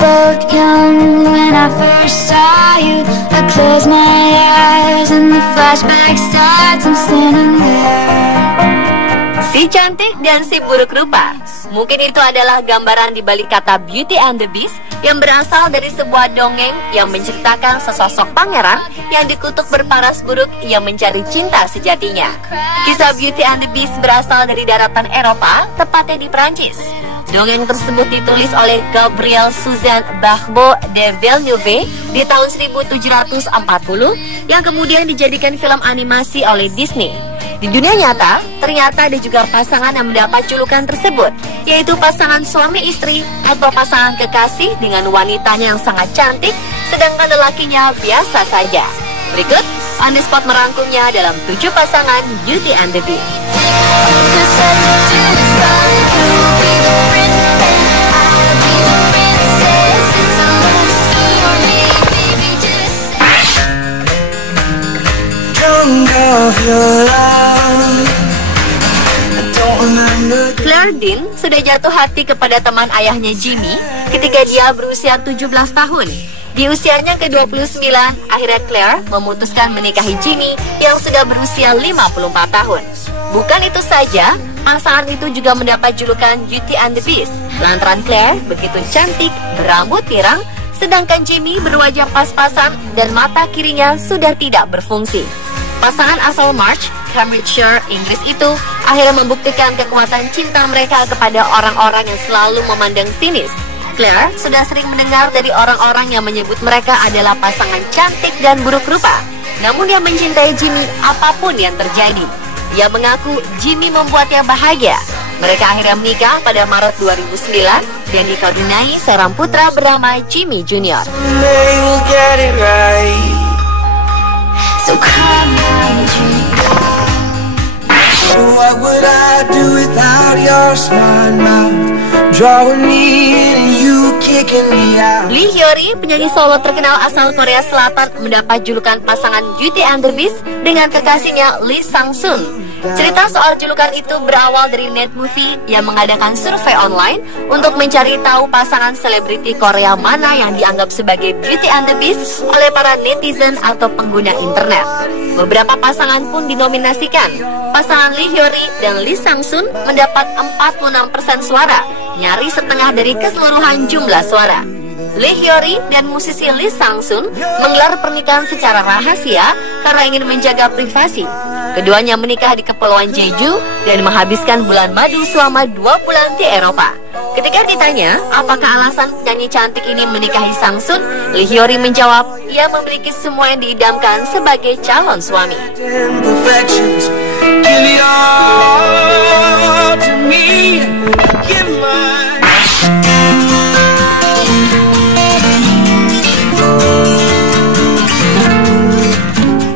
both young when I first saw you. I close my eyes and the flashback starts. I'm standing there. Si cantik dan si buruk rupa. Mungkin itu adalah gambaran di balik kata Beauty and the Beast yang berasal dari sebuah dongeng yang menceritakan sesosok pangeran yang dikutuk berparas buruk yang mencari cinta sejatinya. Kisah Beauty and the Beast berasal dari daratan Eropa, tepatnya di Prancis. Dongeng tersebut ditulis oleh Gabriel Suzanne Barbeau de Villeneuve di tahun 1740 yang kemudian dijadikan film animasi oleh Disney. Di dunia nyata, ternyata ada juga pasangan yang mendapat julukan tersebut, yaitu pasangan suami istri atau pasangan kekasih dengan wanitanya yang sangat cantik, sedangkan lelakinya biasa saja. Berikut, On The Spot merangkumnya dalam 7 pasangan Beauty and the Beast. Claire Dean sudah jatuh hati kepada teman ayahnya Jimmy ketika dia berusia 17 tahun. Di usianya ke-29, akhirnya Claire memutuskan menikahi Jimmy yang sudah berusia 54 tahun. Bukan itu saja, pasangan itu juga mendapat julukan Beauty and the Beast lantaran Claire begitu cantik, berambut pirang, sedangkan Jimmy berwajah pas-pasan dan mata kirinya sudah tidak berfungsi. Pasangan asal March, Cambridgeshire, Inggris itu akhirnya membuktikan kekuatan cinta mereka kepada orang-orang yang selalu memandang sinis. Claire sudah sering mendengar dari orang-orang yang menyebut mereka adalah pasangan cantik dan buruk rupa. Namun dia mencintai Jimmy apapun yang terjadi. Dia mengaku Jimmy membuatnya bahagia. Mereka akhirnya menikah pada Maret 2009 dan dikaruniai seorang putra bernama Jimmy Jr. So come on, drink. What would I do without your smart mouth? Drawing me in and you kicking me out. Lee Hyori, penyanyi solo terkenal asal Korea Selatan, mendapat julukan pasangan Beauty and the Beast dengan kekasihnya Lee Sang-sun. Cerita soal julukan itu berawal dari Netmovie yang mengadakan survei online untuk mencari tahu pasangan selebriti Korea mana yang dianggap sebagai Beauty and the Beast oleh para netizen atau pengguna internet. Beberapa pasangan pun dinominasikan. Pasangan Lee Hyori dan Lee Sang-sun mendapat 46% suara, nyaris setengah dari keseluruhan jumlah suara. Lee Hyori dan musisi Lee Sang-sun menggelar pernikahan secara rahasia karena ingin menjaga privasi. Keduanya menikah di Kepulauan Jeju dan menghabiskan bulan madu selama 2 bulan di Eropa. Ketika ditanya apakah alasan penyanyi cantik ini menikahi Sang-sun, Lee Hyori menjawab, ia memiliki semua yang diidamkan sebagai calon suami.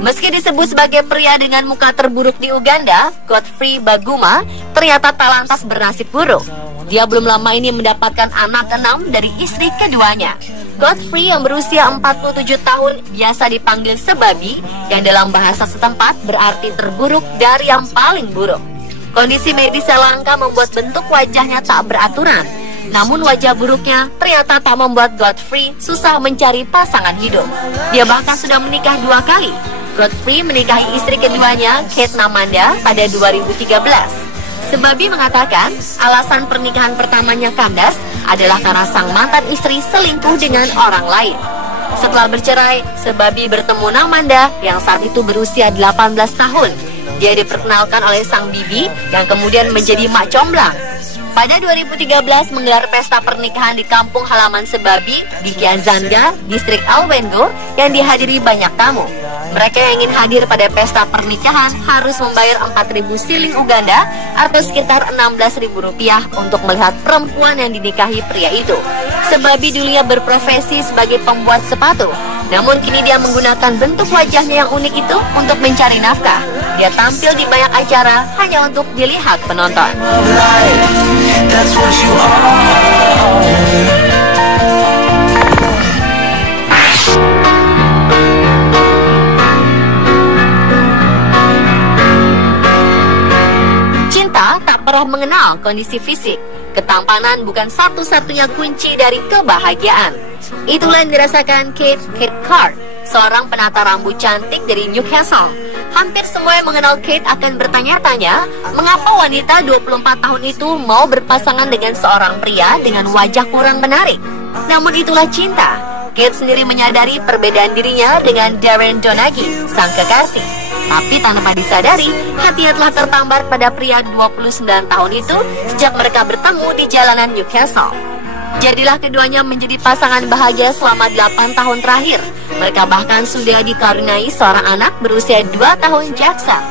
Meski disebut sebagai pria dengan muka terburuk di Uganda, Godfrey Baguma ternyata tak lantas bernasib buruk. Dia belum lama ini mendapatkan anak ke-6 dari istri keduanya. Godfrey yang berusia 47 tahun biasa dipanggil sebabi, yang dalam bahasa setempat berarti terburuk dari yang paling buruk. Kondisi medis yang langka membuat bentuk wajahnya tak beraturan. Namun wajah buruknya ternyata tak membuat Godfrey susah mencari pasangan hidup. Dia bahkan sudah menikah 2 kali. Godfrey menikahi istri keduanya, Kate Namanda, pada 2013. Sebabi mengatakan alasan pernikahan pertamanya kandas adalah karena sang mantan istri selingkuh dengan orang lain. Setelah bercerai, Sebabi bertemu Namanda yang saat itu berusia 18 tahun. Dia diperkenalkan oleh sang bibi yang kemudian menjadi mak comblang. Pada 2013 menggelar pesta pernikahan di kampung halaman Sebabi di Kiazanga, distrik Alwengo, yang dihadiri banyak tamu. Mereka yang ingin hadir pada pesta pernikahan harus membayar 4.000 siling Uganda atau sekitar Rp16.000 untuk melihat perempuan yang dinikahi pria itu. Sebabi dulunya berprofesi sebagai pembuat sepatu, namun kini dia menggunakan bentuk wajahnya yang unik itu untuk mencari nafkah. Dia tampil di banyak acara hanya untuk dilihat penonton. Cinta tak pernah mengenal kondisi fisik. Ketampanan bukan satu-satunya kunci dari kebahagiaan. Itulah yang dirasakan Kate Cathcart, seorang penata rambut cantik dari Newcastle. Hampir semua yang mengenal Kate akan bertanya-tanya mengapa wanita 24 tahun itu mau berpasangan dengan seorang pria dengan wajah kurang menarik. Namun itulah cinta. Kate sendiri menyadari perbedaan dirinya dengan Darren Donaghy, sang kekasih. Tapi tanpa disadari, hatinya telah tertambar pada pria 29 tahun itu sejak mereka bertemu di jalanan Newcastle. Jadilah keduanya menjadi pasangan bahagia selama 8 tahun terakhir. Mereka bahkan sudah dikaruniai seorang anak berusia 2 tahun Jackson.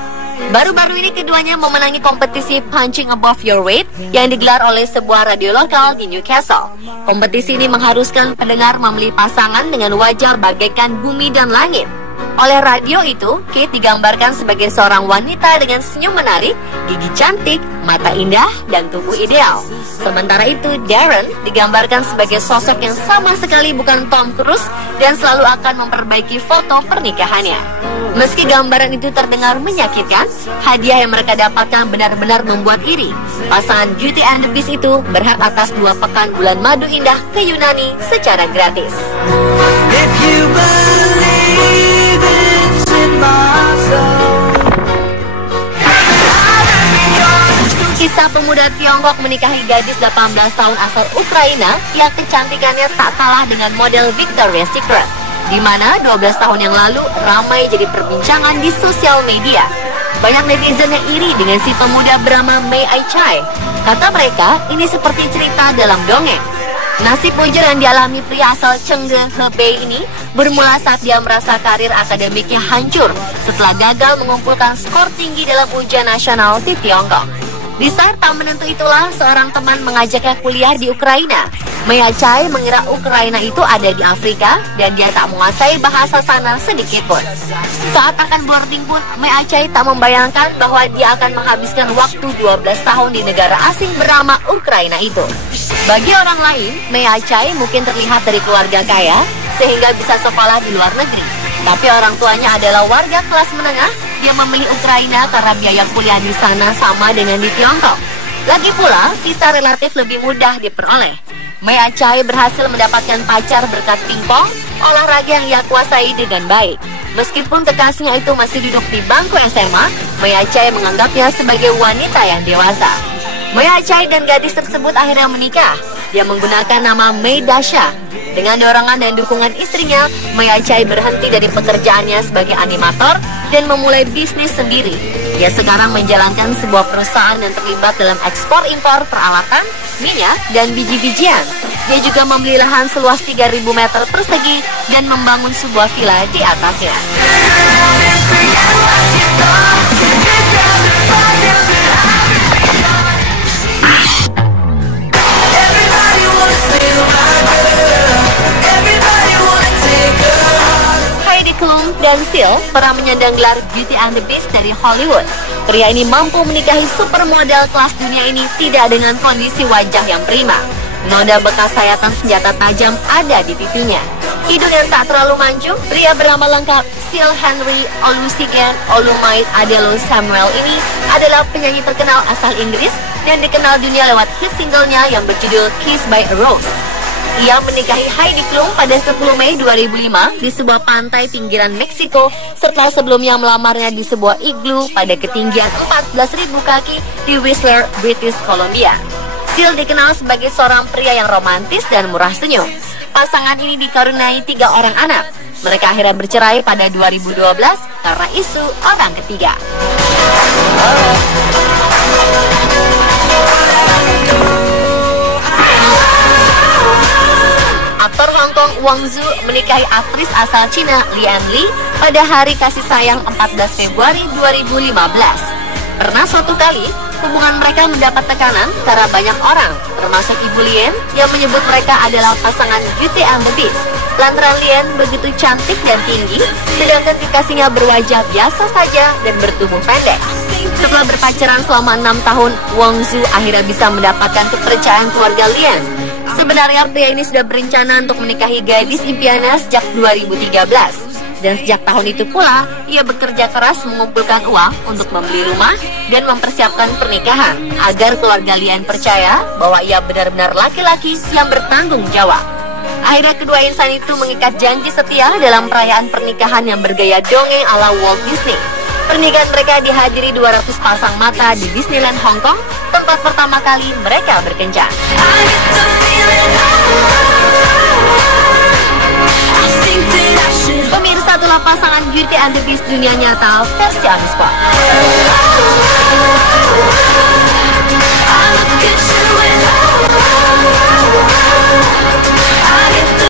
Baru-baru ini keduanya memenangi kompetisi Punching Above Your Weight yang digelar oleh sebuah radio lokal di Newcastle. Kompetisi ini mengharuskan pendengar memilih pasangan dengan wajah bagaikan bumi dan langit. Oleh radio itu, Kate digambarkan sebagai seorang wanita dengan senyum menarik, gigi cantik, mata indah, dan tubuh ideal. Sementara itu, Darren digambarkan sebagai sosok yang sama sekali bukan Tom Cruise dan selalu akan memperbaiki foto pernikahannya. Meski gambaran itu terdengar menyakitkan, hadiah yang mereka dapatkan benar-benar membuat iri. Pasangan Beauty and the Beast itu berhak atas 2 pekan bulan madu indah ke Yunani secara gratis. If you believe it's in my soul. Kisah pemuda Tiongkok menikahi gadis 18 tahun asal Ukraina yang kecantikannya tak kalah dengan model Victoria's Secret, di mana 12 tahun yang lalu ramai jadi perbincangan di sosial media. Banyak netizen yang iri dengan si pemuda bernama Mei Ai-chai. Kata mereka, ini seperti cerita dalam dongeng. Nasib bujur yang dialami pria asal Chengde, Hebei ini bermula saat dia merasa karir akademiknya hancur setelah gagal mengumpulkan skor tinggi dalam ujian nasional di Tiongkok. Di saat tak menentu itulah seorang teman mengajaknya kuliah di Ukraina. Mei Ai-chai mengira Ukraina itu ada di Afrika dan dia tak menguasai bahasa sana sedikit pun. Saat akan boarding pun, Mei Ai-chai tak membayangkan bahwa dia akan menghabiskan waktu 12 tahun di negara asing bernama Ukraina itu. Bagi orang lain, Mei Ai-chai mungkin terlihat dari keluarga kaya sehingga bisa sekolah di luar negeri. Tapi orang tuanya adalah warga kelas menengah. Dia memilih Ukraina karena biaya kuliah di sana sama dengan di Tiongkok. Lagi pula, visa relatif lebih mudah diperoleh. Mei Ai-chai berhasil mendapatkan pacar berkat pingpong, olahraga yang ia kuasai dengan baik. Meskipun kekasihnya itu masih duduk di bangku SMA, Mei Ai-chai menganggapnya sebagai wanita yang dewasa. Mei Ai-chai dan gadis tersebut akhirnya menikah. Dia menggunakan nama Mei Dasha. Dengan dorongan dan dukungan istrinya, Mei Ai-chai berhenti dari pekerjaannya sebagai animator dan memulai bisnis sendiri. Dia sekarang menjalankan sebuah perusahaan yang terlibat dalam ekspor-impor peralatan, minyak, dan biji-bijian. Dia juga membeli lahan seluas 3.000 meter persegi dan membangun sebuah villa di atasnya. Klum dan Seal pernah menyandang gelar Beauty and the Beast dari Hollywood. Pria ini mampu menikahi supermodel kelas dunia ini tidak dengan kondisi wajah yang prima. Noda bekas sayatan senjata tajam ada di pipinya. Hidung yang tak terlalu mancung, pria bernama lengkap Seal Henry Olusegun Olumide Adelo Samuel ini adalah penyanyi terkenal asal Inggris dan dikenal dunia lewat hit singlenya yang berjudul Kiss by a Rose. Ia menikahi Heidi Klum pada 10 Mei 2005 di sebuah pantai pinggiran Meksiko setelah sebelumnya melamarnya di sebuah iglu pada ketinggian 14.000 kaki di Whistler, British Columbia. Seal dikenal sebagai seorang pria yang romantis dan murah senyum. Pasangan ini dikaruniai 3 orang anak. Mereka akhirnya bercerai pada 2012 karena isu orang ketiga. Aktor Hong Kong Wang Zhu menikahi aktris asal Cina Lian Li pada hari kasih sayang 14 Februari 2015. Pernah suatu kali, hubungan mereka mendapat tekanan karena banyak orang, termasuk Ibu Lian, yang menyebut mereka adalah pasangan Beauty and the Beast. Lantaran Lian begitu cantik dan tinggi, sedangkan kekasihnya berwajah biasa saja dan bertubuh pendek. Setelah berpacaran selama 6 tahun, Wang Zhu akhirnya bisa mendapatkan kepercayaan keluarga Lian. Sebenarnya pria ini sudah berencana untuk menikahi gadis impiannya sejak 2013. Dan sejak tahun itu pula, ia bekerja keras mengumpulkan uang untuk membeli rumah dan mempersiapkan pernikahan agar keluarga Lian percaya bahwa ia benar-benar laki-laki yang bertanggung jawab. Akhirnya kedua insan itu mengikat janji setia dalam perayaan pernikahan yang bergaya dongeng ala Walt Disney. Pernikahan mereka dihadiri 200 pasang mata di Disneyland Hong Kong, tempat pertama kali mereka berkencan. Pemirsa, itulah pasangan Beauty and the Beast dunia nyata versi on the spot.